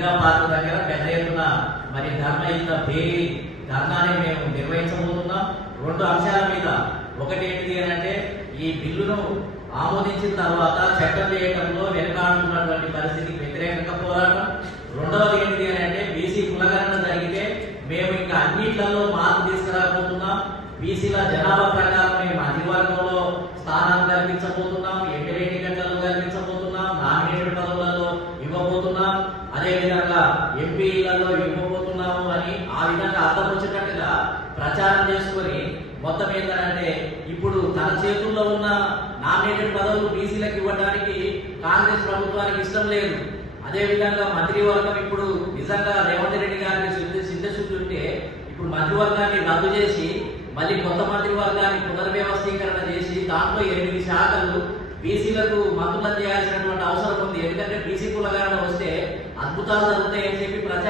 Indira park దగ్గర పెద్ద ఎత్తున మరి ధర్మయుద్ధ బేరీ ధర్నాన్ని మేము నిర్వహించబోతున్నాం. 2 అంశాల మీద. ఒకటి ఏంటిది అని అంటే, ఈ బిల్లును ఆమోదించిన తర్వాత చట్టం చేయడంలో వెనుకాడుతున్నటువంటి పరిస్థితికి వ్యతిరేకంగా పోరాటం. రెండవది ఏంటిది అని అంటే, బీసీ కులగణన జరిగితే మేము ఇంకా అన్నిట్లలో మార్పు తీసుకురాబోతున్నాం. బీసీల జనాభా ప్రకారం మేము మంత్రివర్గంలో స్థానాలు కల్పించబోతున్నాం, ఎమ్మెల్యే టికెట్లలో కల్పించబోతున్నాం, నామినేటెడ్ పదవులలో ఇవ్వబోతున్నాం, అదేవిధంగా ఎంపీలలో ఇవ్వబోతున్నాము అని ఆ విధంగా అర్థం వచ్చేటట్టుగా ప్రచారం చేసుకొని మొత్తం ఏంటంటే, ఇప్పుడు తన చేతుల్లో ఉన్న నామినేటెడ్ పదవులు బీసీలకు ఇవ్వడానికి కాంగ్రెస్ ప్రభుత్వానికి ఇష్టం లేదు. అదేవిధంగా మంత్రివర్గం ఇప్పుడు నిజంగా రేవంత్ రెడ్డి గారికి సిద్ధశుద్ధి ఉంటే ఇప్పుడు మంత్రివర్గాన్ని రద్దు చేసి మళ్ళీ కొత్త మంత్రివర్గాన్ని పునర్వ్యవస్థీకరణ చేసి దాంట్లో 8 శాఖలు బీసీలకు మంత్రులను చేయాల్సినటువంటి అవసరం ఉంది. ఎందుకంటే బీసీ కులగణన వస్తే అద్భుతాలు జరుగుతాయని చెప్పి ప్రచారం